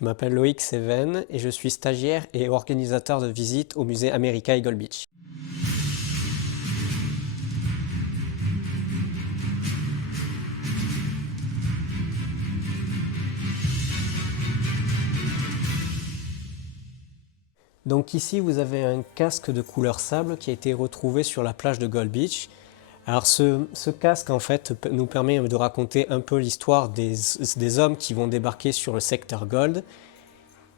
Je m'appelle Loïc Seven et je suis stagiaire et organisateur de visites au musée America Eagle Beach. Donc ici vous avez un casque de couleur sable qui a été retrouvé sur la plage de Gold Beach. Alors ce casque en fait nous permet de raconter un peu l'histoire des hommes qui vont débarquer sur le secteur Gold.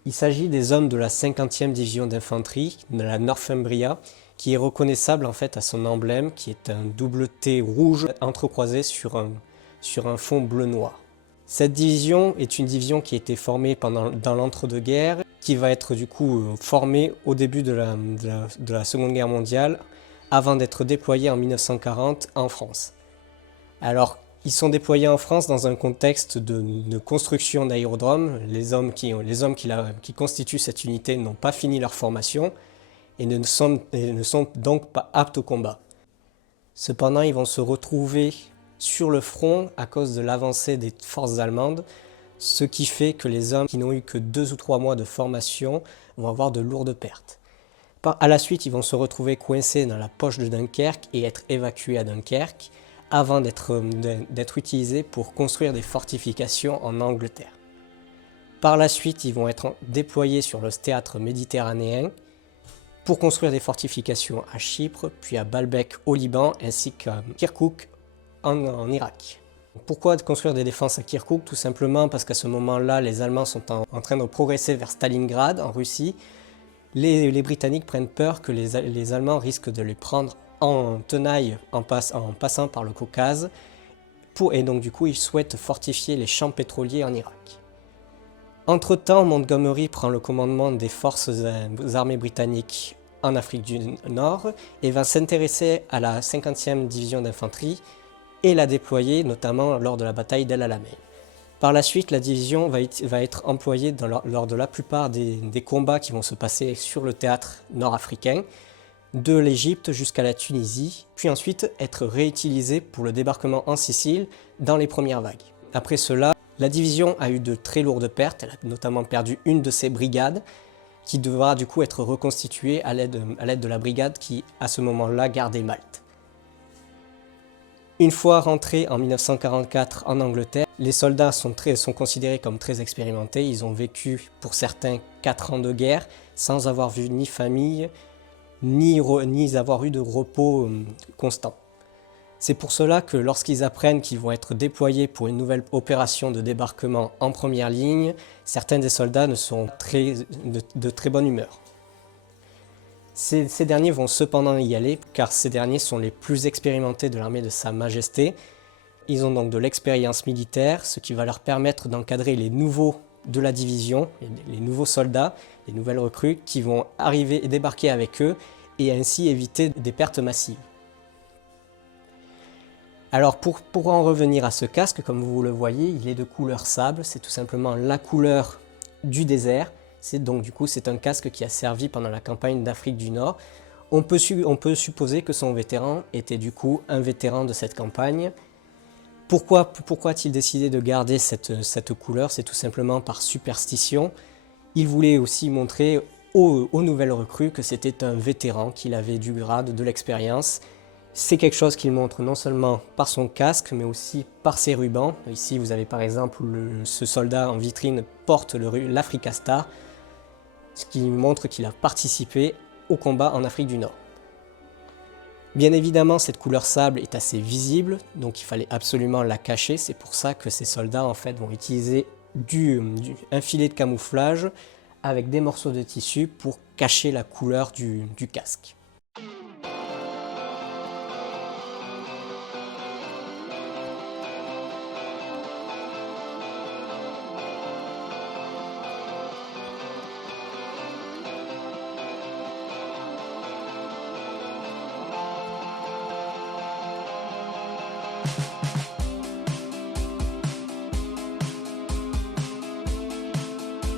Il s'agit des hommes de la 50e division d'infanterie, de la Northumbria, qui est reconnaissable en fait à son emblème, qui est un double T rouge entrecroisé sur un fond bleu-noir. Cette division est une division qui a été formée dans l'entre-deux-guerres, qui va être du coup formée au début de la Seconde Guerre mondiale, avant d'être déployée en 1940 en France. Alors, ils sont déployés en France dans un contexte de construction d'aérodromes. Les hommes qui constituent cette unité n'ont pas fini leur formation et ne sont donc pas aptes au combat. Cependant, ils vont se retrouver sur le front à cause de l'avancée des forces allemandes, ce qui fait que les hommes qui n'ont eu que 2 ou 3 mois de formation vont avoir de lourdes pertes. À la suite, ils vont se retrouver coincés dans la poche de Dunkerque et être évacués à Dunkerque, avant d'être utilisés pour construire des fortifications en Angleterre. Par la suite, ils vont être déployés sur le théâtre méditerranéen pour construire des fortifications à Chypre, puis à Baalbek au Liban, ainsi qu'à Kirkouk en Irak. Pourquoi construire des défenses à Kirkouk? Tout simplement parce qu'à ce moment-là, les Allemands sont en train de progresser vers Stalingrad, en Russie. Les Britanniques prennent peur que les Allemands risquent de les prendre en tenaille en passant par le Caucase, et donc du coup ils souhaitent fortifier les champs pétroliers en Irak. Entre-temps, Montgomery prend le commandement des forces armées britanniques en Afrique du Nord et va s'intéresser à la 50e division d'infanterie et la déployer notamment lors de la bataille d'El Alamein. Par la suite, la division va être employée lors de la plupart des combats qui vont se passer sur le théâtre nord-africain, de l'Égypte jusqu'à la Tunisie, puis ensuite être réutilisée pour le débarquement en Sicile dans les premières vagues. Après cela, la division a eu de très lourdes pertes, elle a notamment perdu une de ses brigades, qui devra du coup être reconstituée à l'aide de la brigade qui, à ce moment-là, gardait Malte. Une fois rentrés en 1944 en Angleterre, les soldats sont considérés comme très expérimentés. Ils ont vécu, pour certains, 4 ans de guerre, sans avoir vu ni famille, ni avoir eu de repos constant. C'est pour cela que lorsqu'ils apprennent qu'ils vont être déployés pour une nouvelle opération de débarquement en première ligne, certains des soldats ne sont de très bonne humeur. Ces derniers vont cependant y aller, car ces derniers sont les plus expérimentés de l'armée de Sa Majesté. Ils ont donc de l'expérience militaire, ce qui va leur permettre d'encadrer les nouveaux de la division, les nouveaux soldats, les nouvelles recrues qui vont arriver et débarquer avec eux et ainsi éviter des pertes massives. Alors pour en revenir à ce casque, comme vous le voyez, il est de couleur sable, c'est tout simplement la couleur du désert. Donc du coup c'est un casque qui a servi pendant la campagne d'Afrique du Nord. On peut supposer que son vétéran était du coup un vétéran de cette campagne. Pourquoi a-t-il décidé de garder cette couleur? C'est tout simplement par superstition. Il voulait aussi montrer aux nouvelles recrues que c'était un vétéran, qu'il avait du grade, de l'expérience. C'est quelque chose qu'il montre non seulement par son casque, mais aussi par ses rubans. Ici, vous avez par exemple ce soldat en vitrine porte l'Africa Star, ce qui montre qu'il a participé au combat en Afrique du Nord. Bien évidemment, cette couleur sable est assez visible, donc il fallait absolument la cacher. C'est pour ça que ces soldats en fait vont utiliser un filet de camouflage avec des morceaux de tissu pour cacher la couleur du casque.